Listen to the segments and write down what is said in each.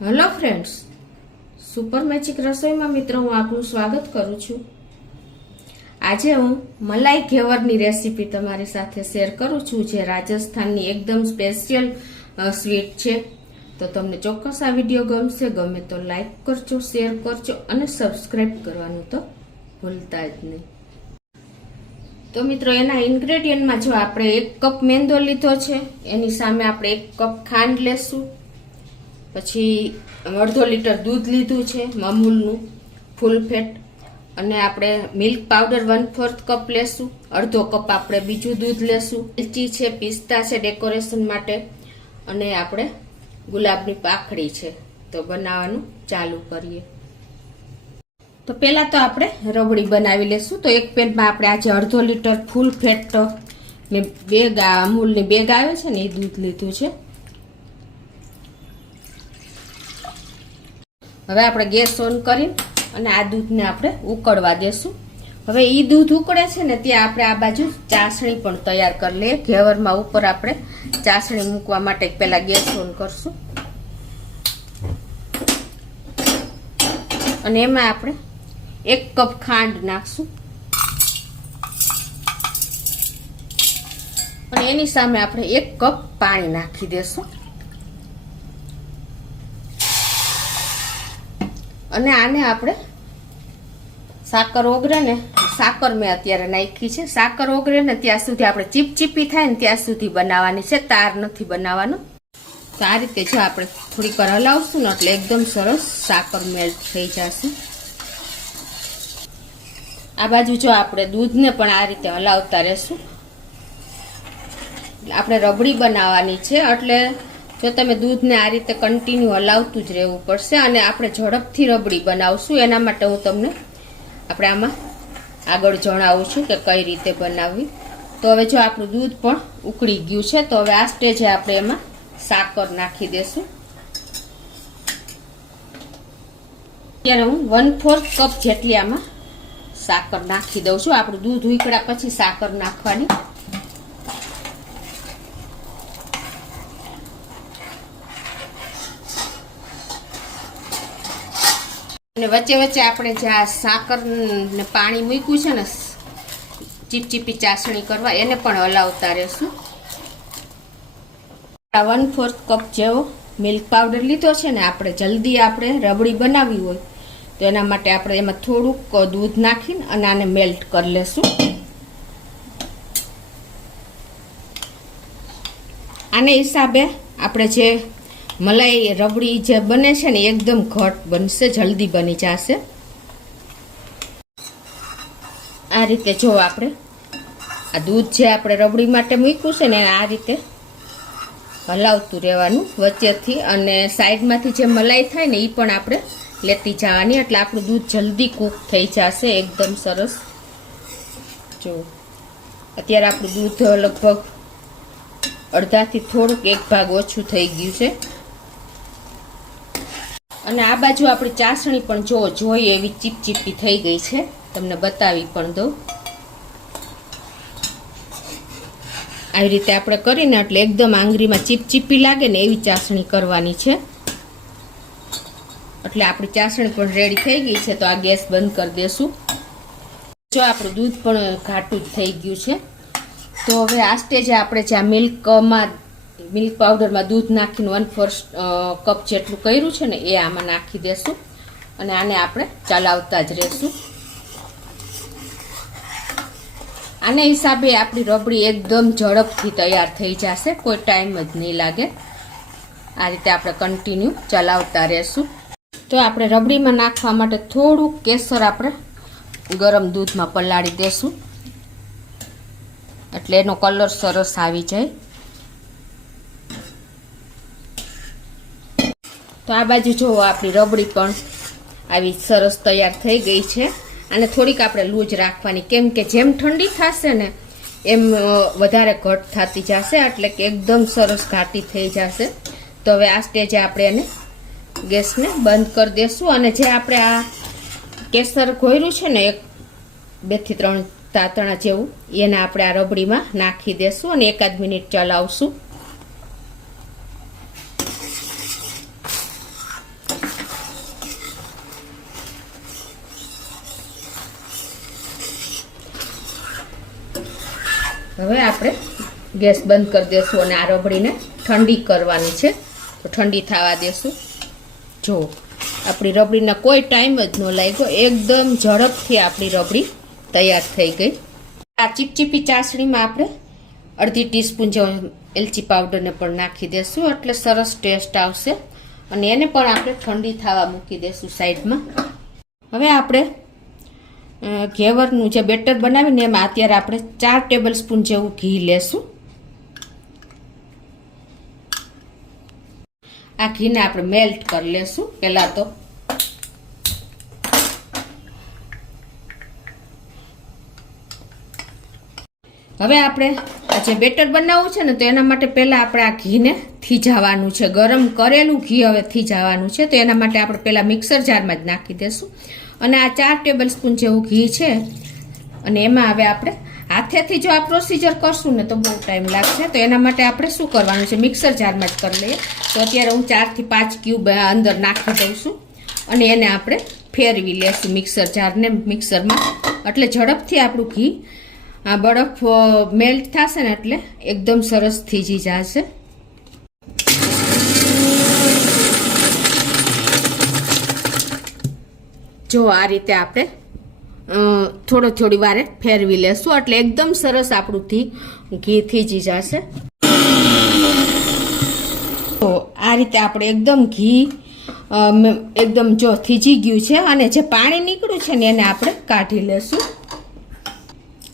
Hello friends, super magic રસોઈમાં મિત્રો હું આપનું સ્વાગત કરું છું। આજે હું મલાઈ ઘેવરની રેસીપી તમારી સાથે શેર કરું છું, જે રાજસ્થાનની એકદમ સ્પેશિયલ સ્વીટ છે। તો તમને ચોક્કસ આ વિડીયો ગમશે। ગમે તો લાઈક કરજો, શેર કરજો અને સબસ્ક્રાઈબ કરવાનું તો ભૂલતા જ નહીં। તો મિત્રો એના ઇન્ગ્રેડિયન્ટમાં જો આપણે 1 કપ મેંદો લીધો છે, એની સામે આપણે 1 કપ ખાંડ લેશું, પછી 1/2 લીટર દૂધ લીધું છે અમૂલનું ફૂલ ફેટ, અને આપણે મિલ્ક પાવડર 1/4 કપ લેશું, 1/2 કપ આપણે બીજું દૂધ લેશું, એલચી છે, પિસ્તા છે ડેકોરેશન માટે, અને આપણે ગુલાબની પાંખડી છે। તો બનાવવાનું ચાલુ કરીએ। તો પહેલા તો આપણે રબડી બનાવી લેશું। તો એક પેનમાં આપણે આજે 1/2 લીટર ફૂલ ફેટ ને અમૂલની બેગ આવે છે ને એ દૂધ લીધું છે। હવે આપણે ગેસ ઓન કરી અને આ દૂધને આપણે ઉકળવા દેશું। હવે એ દૂધ ઉકળે છે ને ત્યાં આપણે આ બાજુ ચાસણી પણ તૈયાર કરી લઈએ। ઘેવરમાં ઉપર આપણે ચાસણી મૂકવા માટે પહેલા ગેસ ઓન કરશું, અને એમાં આપણે 1 કપ ખાંડ નાખશું, અને એની સામે આપણે 1 કપ પાણી નાખી દેશું, અને આને આપણે સાકર ઓગળે ને, સાકર મેં અત્યારે નાખી છે, સાકર ઓગળે ને ત્યાં સુધી આપણે ચીપચીપી થાય ને ત્યાં સુધી બનાવવાની છે, તાર નથી બનાવવાનો। તો આ રીતે જો આપણે થોડીક વાર હલાવશું ને એટલે એકદમ સરસ સાકર મેલ્ટ થઈ જશે। આ બાજુ જો આપણે દૂધને પણ આ રીતે હલાવતા રહેશું। આપણે રબડી બનાવવાની છે એટલે જો તમે દૂધને આ રીતે કન્ટિન્યુ હલાવતું જ રહેવું પડશે, અને આપણે ઝડપથી રબડી બનાવશું। એના માટે હું તમને આપણે આમાં આગળ જણાવું છું કે કઈ રીતે બનાવવી। તો હવે જો આપણું દૂધ પણ ઉકળી ગયું છે, તો હવે આ સ્ટેજે આપણે એમાં સાકર નાખી દેશું। ત્યારે હું 1/4 કપ જેટલી આમાં સાકર નાખી દઉં છું। આપણું દૂધ ઉકળ્યા પછી સાકર નાખવાની। અને વચ્ચે વચ્ચે આપણે જે આ સાકર ને પાણી મૂક્યું છે ને ચીપચીપી ચાસણી કરવા, એને પણ હલાવતા રહેશું। 1/4 કપ જેવો મિલ્ક પાવડર લીધો છે ને, આપણે જલ્દી આપણે રબડી બનાવવી હોય તો એના માટે આપણે એમાં થોડુંક દૂધ નાખીને અને આને મેલ્ટ કરી લેશું। આને હિસાબે આપણે જે મલાઈ રબડી જે બને છે ને એકદમ ઘટ બનશે, જલ્દી બની જશે। આ રીતે જો આપણે આ દૂધ જે આપણે રબડી માટે મૂક્યું છે ને આ રીતે હલાવતું રહેવાનું વચ્ચેથી, અને સાઈડમાંથી જે મલાઈ થાય ને એ પણ આપણે લેતી જવાની, એટલે આપણું દૂધ જલ્દી કૂક થઈ જશે એકદમ સરસ। જો અત્યારે આપણું દૂધ લગભગ અડધાથી થોડુંક 1 ભાગ ઓછું થઈ ગયું છે, અને આ બાજુ આપણી ચાસણી પણ જોઈએ એવી ચીપચીપી થઈ ગઈ છે। તમને બતાવી પણ દઉં, આવી રીતે આપણે કરીને એટલે એકદમ આંગળીમાં ચીપચીપી લાગે ને એવી ચાસણી કરવાની છે। એટલે આપણી ચાસણી પણ રેડી થઈ ગઈ છે। તો આ ગેસ બંધ કરી દેશું। જો આપણું દૂધ પણ ઘાટું જ થઈ ગયું છે, તો હવે આ સ્ટેજે આપણે જ્યાં મિલ્ક પાવડરમાં દૂધ નાખીને 1/4 કપ જેટલું કર્યું છે ને એ આમાં નાખી દેશું, અને આને આપણે ચલાવતા જ રહેશું। આને હિસાબે આપણી રબડી એકદમ ઝડપથી તૈયાર થઈ જશે, કોઈ ટાઈમ જ નહીં લાગે। આ રીતે આપણે કન્ટિન્યુ ચલાવતા રહેશું। તો આપણે રબડીમાં નાખવા માટે થોડુંક કેસર આપણે ગરમ દૂધમાં પલાળી દેશું, એટલે એનો કલર સરસ આવી જાય। તો આ બાજુ જો આપણી રબડી પણ આવી સરસ તૈયાર થઈ ગઈ છે। અને થોડીક આપણે લૂજ રાખવાની, કેમ કે જેમ ઠંડી થશે ને એમ વધારે ઘટ થતી જશે, એટલે કે એકદમ સરસ ઘાટી થઈ જશે। તો હવે આ સ્ટેજે આપણે એને ગેસને બંધ કરી દેશું, અને જે આપણે આ કેસર ઘોર્યું છે ને 2 થી 3 તાતણા જેવું, એને આપણે આ રબડીમાં નાખી દેશું અને 1 મિનિટ ચલાવશું। હવે આપણે ગેસ બંધ કરી દઈશું અને આ રબડીને ઠંડી કરવાની છે. તો ઠંડી થવા દેશું. જો આપણી રબડીને કોઈ ટાઈમ જ ન લાગ્યો, એકદમ ઝડપથી આપણી રબડી તૈયાર થઈ ગઈ. આ ચીપચીપી ચાસણીમાં આપણે અડધી ટીસ્પૂન જેવો એલચી પાવડરને પણ નાખી દેશું, એટલે સરસ ટેસ્ટ આવશે. અને એને પણ આપણે ઠંડી થવા મૂકી દેશું સાઈડમાં. હવે આપણે ઘેવરનું જે બેટર બનાવીને એમાં અત્યારે આપણે 4 ટેબલ સ્પૂન જેવું ઘી લેશું. આ ઘીને આપણે મેલ્ટ કરી લેશું પહેલાં તો. હવે આપણે આ જે બેટર બનાવવું છે ને, તો એના માટે પહેલાં આપણે આ ઘીને થીજાવાનું છે. ગરમ કરેલું ઘી હવે થીજાવાનું છે. તો એના માટે આપણે પહેલાં મિક્સર જારમાં જ નાખી દઈશું. અને આ 4 ટેબલ સ્પૂન જેવું ઘી છે, અને એમાં હવે આપણે હાથેથી જો આ પ્રોસીજર કરશું ને તો બહુ ટાઈમ લાગશે. તો એના માટે આપણે શું કરવાનું છે, મિક્સર જારમાં જ કરી લઈએ. તો અત્યારે હું 4 થી 5 ક્યુબ અંદર નાખી દઉં છું, અને એને આપણે ફેરવી લેશું મિક્સર જારને મિક્સરમાં. એટલે ઝડપથી આપણું ઘી આ બરફ મેલ્ટ થશે ને એટલે એકદમ સરસ થીજી જશે. જો આ રીતે આપણે થોડી વારે ફેરવી લેશું, એટલે એકદમ સરસ આપણું ઘી થીજી જશે. તો આ રીતે આપણે એકદમ ઘી એકદમ જો થીજી ગયું છે, અને જે પાણી નીકળ્યું છે ને એને આપણે કાઢી લેશું.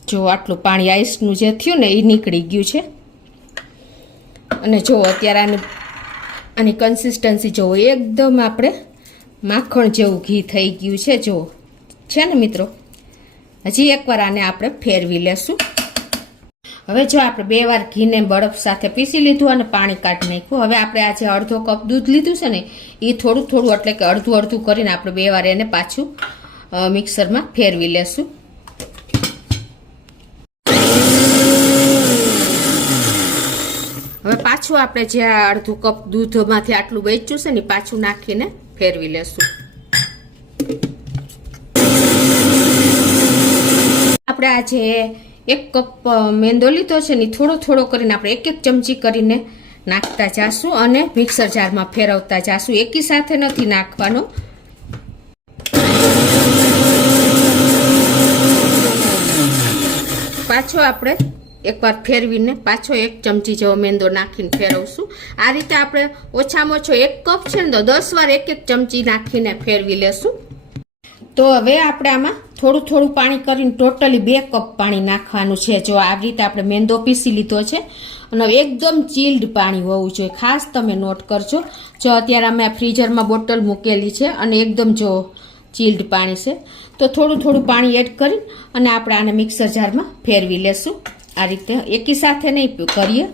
જો આટલું પાણી આઈસનું જે થયું ને એ નીકળી ગયું છે. અને જો અત્યારે આની કન્સિસ્ટન્સી જો એકદમ આપણે માખણ જેવું ઘી થઈ ગયું છે. જો છે ને મિત્રો, હજી એકવાર આને આપણે ફેરવી લેશું. હવે જો આપણે 2 વાર ઘીને બરફ સાથે પીસી લીધું અને પાણી કાઢી નાખ્યું. હવે આપણે આ જે અડધો કપ દૂધ લીધું છે ને એ થોડું એટલે કે અડધું કરીને આપણે 2 વાર એને પાછું મિક્સરમાં ફેરવી લેશું. હવે પાછું આપણે જે અડધું કપ દૂધમાંથી આટલું બચ્યું છે ને પાછું નાખીને ફેરવી લેશું. આપણે આ જે 1 કપ મેંદો લીધો છે ને થોડો કરીને આપણે 1 ચમચી કરીને નાખતા જાશું અને મિક્સર જારમાં ફેરવતા જાશું. એકી સાથે નથી નાખવાનો. પાછો આપણે એકવાર ફેરવીને પાછો 1 ચમચી જેવો મેંદો નાખીને ફેરવશું. આ રીતે આપણે ઓછામાં ઓછો 1 કપ છે ને તો 10 વાર 1 ચમચી નાખીને ફેરવી લેશું. તો હવે આપણે આમાં થોડું પાણી કરીને ટોટલી 2 કપ પાણી નાખવાનું છે. જો આવી રીતે આપણે મેંદો પીસી લીધો છે, અને એકદમ ચીલ્ડ પાણી હોવું જોઈએ. ખાસ તમે નોટ કરજો. જો અત્યારે અમે ફ્રીઝરમાં બોટલ મૂકેલી છે અને એકદમ જો ચીલ્ડ પાણી છે, તો થોડું પાણી એડ કરી અને આપણે આને મિક્સર જારમાં ફેરવી લેશું. આ રીતે એકી સાથે નહીં કરીએ.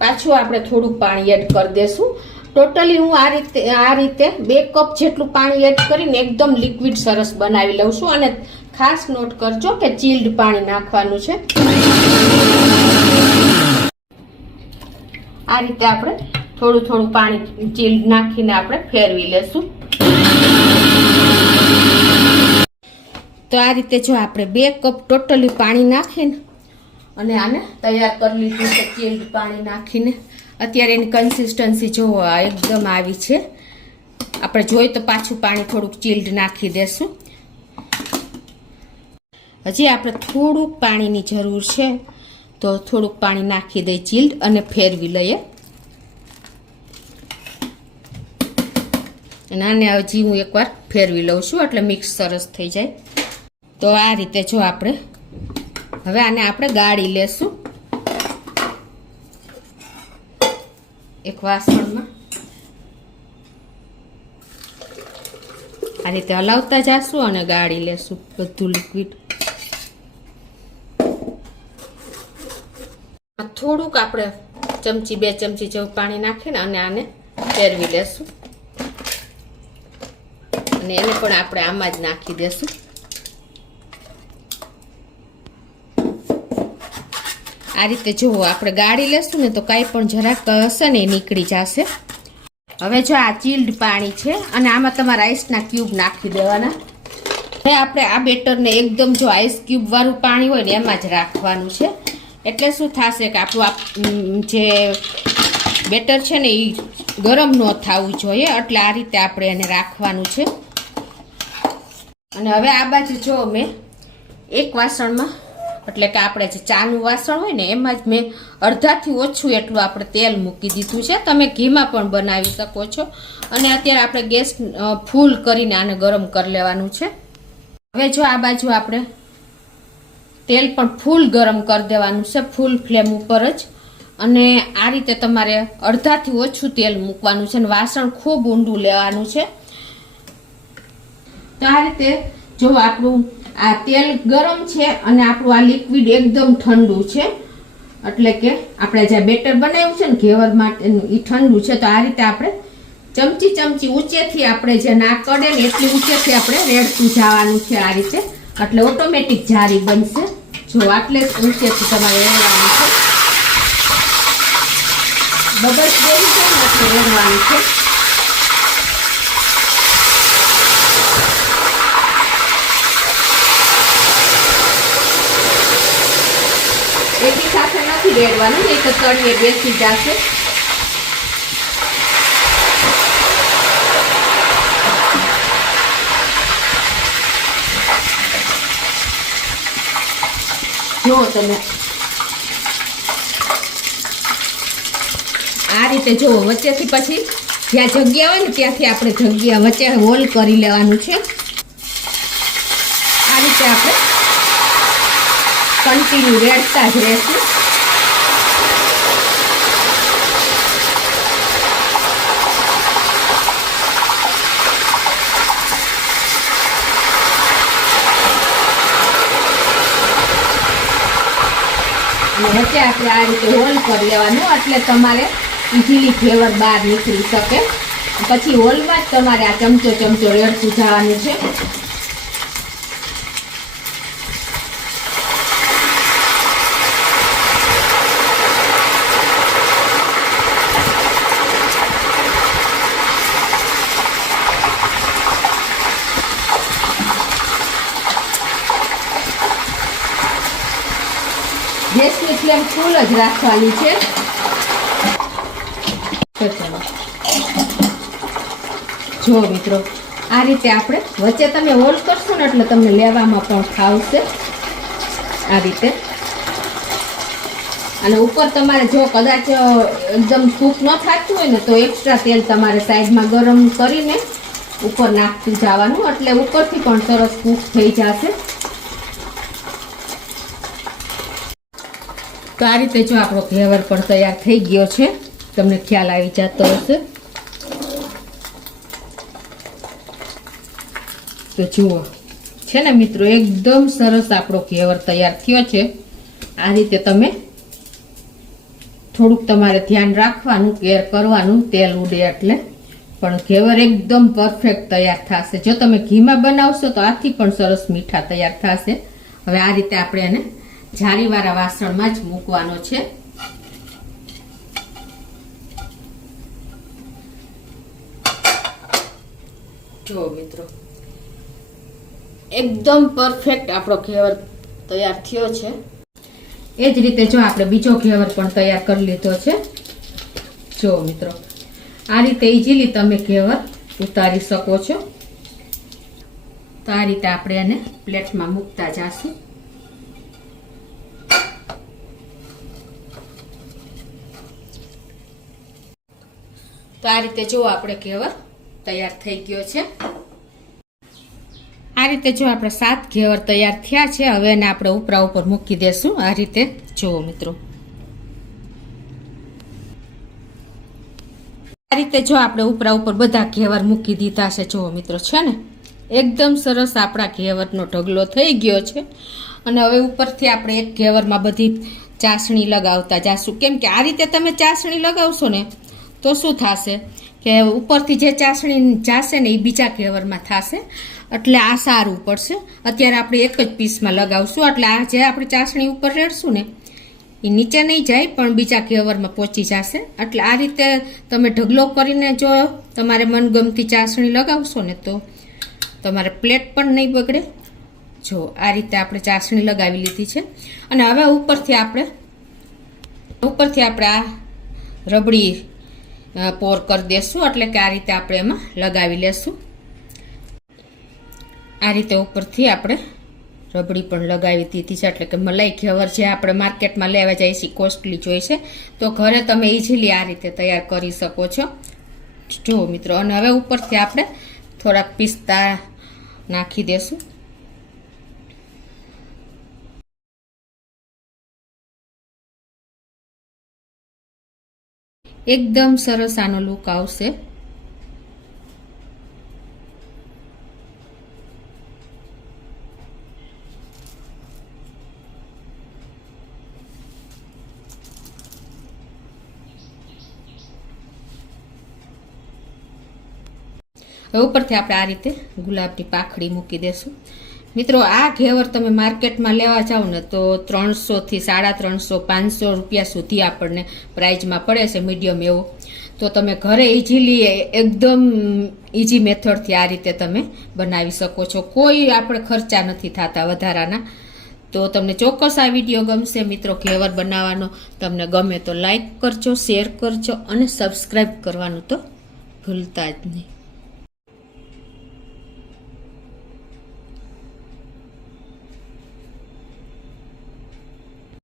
પાછું આપણે થોડું પાણી એડ કરી દેશું. ટોટલી હું આ રીતે 2 કપ જેટલું પાણી એડ કરીને એકદમ લિક્વિડ સરસ બનાવી લઉં છું. અને ખાસ નોટ કરજો કે ચીલ્ડ પાણી નાખવાનું છે. આ રીતે આપણે થોડું પાણી ચીલ્ડ નાખીને આપણે ફેરવી લેશું. તો આ રીતે જો આપણે 2 કપ ટોટલી પાણી નાખીને અને આને તૈયાર કરી લીધું છે ચીલ્ડ પાણી નાખીને. અત્યારે એની કન્સિસ્ટન્સી જો એકદમ આવી છે. આપણે જોઈએ તો પાછું પાણી થોડુંક ચીલ્ડ નાખી દેશું. હજી આપણે થોડુંક પાણીની જરૂર છે, તો થોડુંક પાણી નાખી દઈએ ચીલ્ડ અને ફેરવી લઈએ. અને આને હજી હું એકવાર ફેરવી લઉં છું એટલે મિક્સ સરસ થઈ જાય. તો આ રીતે જો આપણે હવે આને આપણે ગાળી લેશું એક વાસણમાં. આ રીતે હલાવતા જશું અને ગાળી લેશું બધું લિક્વિડ. થોડુંક આપણે 1 ચમચી 2 ચમચી જેવું પાણી નાખીને અને આને ફેરવી લેશું. અને એને પણ આપણે આમાં જ નાખી દેશું. આ રીતે જો આપણે ગાળી લેશું ને તો કાંઈ પણ જરાક હશે ને નીકળી જશે. હવે જો આ ચીલ્ડ પાણી છે અને આમાં તમારે આઈસના ક્યુબ નાખી દેવાના. હવે આપણે આ બેટરને એકદમ જો આઈસ ક્યુબ વાળું પાણી હોય ને એમાં જ રાખવાનું છે. એટલે શું થશે કે આપણું જે બેટર છે ને એ ગરમ ન થવું જોઈએ. એટલે આ રીતે આપણે એને રાખવાનું છે. અને હવે આ બાજુ જો મેં એક વાસણમાં, એટલે કે આપણે જે ચાનું વાસણ હોય ને એમાં જ મેં અડધાથી ઓછું એટલું આપણે તેલ મૂકી દીધું છે. તમે ઘીમાં પણ બનાવી શકો છો. અને અત્યારે આપણે ગેસ ફૂલ કરીને આને ગરમ કરી લેવાનું છે. હવે જો આ બાજુ આપણે તેલ પણ ફૂલ ગરમ કરી દેવાનું છે, ફૂલ ફ્લેમ ઉપર જ. અને આ રીતે તમારે અડધાથી ઓછું તેલ મૂકવાનું છે અને વાસણ ખૂબ ઊંડું લેવાનું છે. તો આ રીતે જો આપણું આ તેલ ગરમ છે અને આપણું આ લિક્વિડ એકદમ ઠંડુ છે. એટલે કે આપણે જે બેટર બનાવ્યું છે ને ઘેવર માટેનું એ ઠંડુ છે. તો આ રીતે આપણે ચમચી ઊંચેથી આપણે જે ના કડે ને એટલી ઊંચેથી આપણે રેડતું જવાનું છે આ રીતે. એટલે ઓટોમેટિક જારી બનશે. જો આટલે જ ઊંચેથી તમારે રેડવાનું છે. બબલ્સ બેસી જાય ને એટલે રેડવાનું છે. એકી સાથે નથી રેડવાનું, નહીં તો તળિયે બેસી જશે. જો તમે આ રીતે જો વચ્ચેથી પછી જ્યાં જગ્યા હોય ને ત્યાંથી આપણે જગ્યા વચ્ચે હોલ કરી લેવાનું છે. આ રીતે આપણે કન્ટિન્યુ રેડતા જ રહેશું. વચ્ચે આપણે આ રીતે હોલ કરી લેવાનું. એટલે તમારે ઇઝીલી ફ્લેવર બહાર નીકળી શકે. પછી હોલમાં જ તમારે આ ચમચો રેડતું જવાનું છે. ગેસની ફ્લેમ ફૂલ જ રાખવાની છે. જો મિત્રો આ રીતે આપણે વચ્ચે તમે હોલ કરશો ને એટલે તમને લેવામાં પણ ફાવશે આ રીતે. અને ઉપર તમારે જો કદાચ એકદમ કૂક ન થતું હોય ને તો એક્સ્ટ્રા તેલ તમારે સાઈડમાં ગરમ કરીને ઉપર નાખતું જવાનું. એટલે ઉપરથી પણ સરસ કૂક થઈ જશે. તો આ રીતે જો આપણો ઘેવર પણ તૈયાર થઈ ગયો છે. તમને ખ્યાલ આવી જતો હશે. તો જુઓ છે ને મિત્રો, એકદમ સરસ આપણો ઘેવર તૈયાર થયો છે. આ રીતે તમે થોડુંક તમારે ધ્યાન રાખવાનું, કેર કરવાનું તેલ ઉડે એટલે. પણ ઘેવર એકદમ પરફેક્ટ તૈયાર થશે. જો તમે ઘીમાં બનાવશો તો આથી પણ સરસ મીઠા તૈયાર થશે. હવે આ રીતે આપણે એને જાળીવાળા વાસણમાં જ મૂકવાનો છે. જો મિત્રો એકદમ પરફેક્ટ આપણો ઘેવર તૈયાર થયો છે. એ જ રીતે જો આપણે બીજો ઘેવર પણ તૈયાર કરી લીધો છે. જો મિત્રો આ રીતે ઇઝીલી તમે ઘેવર ઉતારી શકો છો. તો આ રીતે આપણે એને પ્લેટમાં મૂકતા જાશું. તો આ રીતે જો આપણે ઘેવર તૈયાર થઈ ગયો છે. આ રીતે જો આપણે 7 ઘેવર તૈયાર થયા છે. હવે એને આપણે ઉપરા ઉપર મૂકી દેશું. આ રીતે જુઓ મિત્રો, આ રીતે જો આપણે ઉપરા ઉપર બધા ઘેવર મૂકી દીધા છે. જુઓ મિત્રો છે ને એકદમ સરસ આપણા ઘેવરનો ઢગલો થઈ ગયો છે. અને હવે ઉપરથી આપણે એક ઘેવરમાં બધી ચાસણી લગાવતા જાશું. કેમ કે આ રીતે તમે ચાસણી લગાવશો ને તો શું થશે કે ઉપરથી જે ચાસણી જાશે ને એ બીજા ઘેવરમાં થશે. એટલે આ સારું પડશે. અત્યારે આપણે એક જ પીસમાં લગાવશું. એટલે આ જે આપણે ચાસણી ઉપર રેડશું ને એ નીચે નહીં જાય પણ બીજા ઘેવરમાં પહોંચી જશે. એટલે આ રીતે તમે ઢગલો કરીને જો તમારે મનગમતી ચાસણી લગાવશો ને તો તમારે પ્લેટ પણ નહીં બગડે. જો આ રીતે આપણે ચાસણી લગાવી લીધી છે અને હવે ઉપરથી આપણે આ રબડી પોર કરી દેશું. એટલે કે આ રીતે આપણે એમાં લગાવી લેશું. આ રીતે ઉપરથી આપણે રબડી પણ લગાવી દીધી છે. એટલે કે મલાઈ ઘેવર જે આપણે માર્કેટમાં લેવા જાય છે કોસ્ટલી જોઈ છે, તો ઘરે તમે ઇઝીલી આ રીતે તૈયાર કરી શકો છો. જો મિત્રો, અને હવે ઉપરથી આપણે થોડાક પિસ્તા નાખી દેશું. એકદમ સરસ આનો લુક આવશે. હવે ઉપરથી આપણે આ રીતે ગુલાબની પાંખડી મૂકી દેશું. મિત્રો, આ ઘેવર તમે માર્કેટમાં લેવા જાઓ ને તો 300 થી 350, 500 રૂપિયા સુધી આપણને પ્રાઇઝમાં પડે છે મીડિયમ એવો. તો તમે ઘરે ઇઝીલી એકદમ ઇઝી મેથડથી આ રીતે તમે બનાવી શકો છો. કોઈ આપણે ખર્ચા નથી થતા વધારાના. તો તમને ચોક્કસ આ વિડીયો ગમશે મિત્રો. ઘેવર બનાવવાનો તમને ગમે તો લાઈક કરજો, શેર કરજો અને સબસ્ક્રાઈબ કરવાનું તો ભૂલતા જ નહીં.